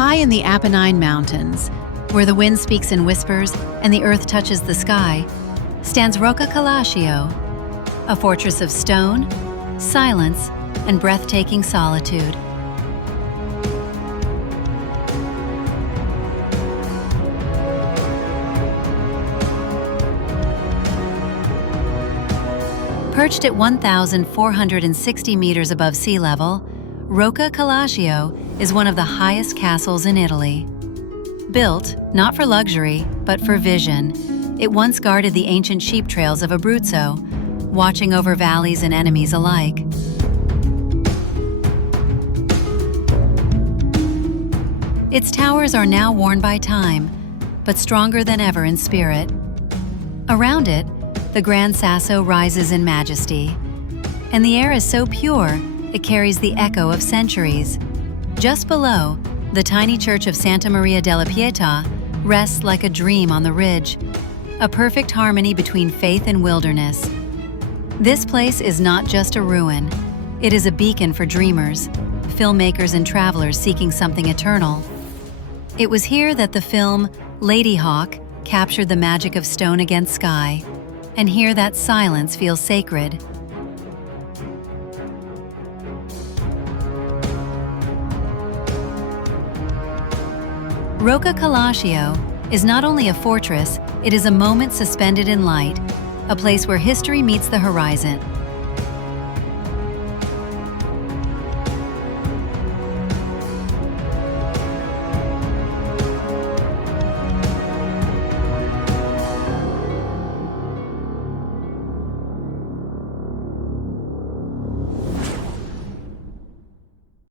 High in the Apennine Mountains, where the wind speaks in whispers and the earth touches the sky, stands Rocca Calascio, a fortress of stone, silence, and breathtaking solitude. Perched at 1,460 meters above sea level, Rocca Calascio is one of the highest castles in Italy. Built, not for luxury, but for vision, it once guarded the ancient sheep trails of Abruzzo, watching over valleys and enemies alike. Its towers are now worn by time, but stronger than ever in spirit. Around it, the Gran Sasso rises in majesty, and the air is so pure it carries the echo of centuries. Just below, the tiny church of Santa Maria della Pietà rests like a dream on the ridge, a perfect harmony between faith and wilderness. This place is not just a ruin, it is a beacon for dreamers, filmmakers and travelers seeking something eternal. It was here that the film Lady Hawk captured the magic of stone against sky, and here that silence feels sacred. Rocca Calascio is not only a fortress, it is a moment suspended in light, a place where history meets the horizon.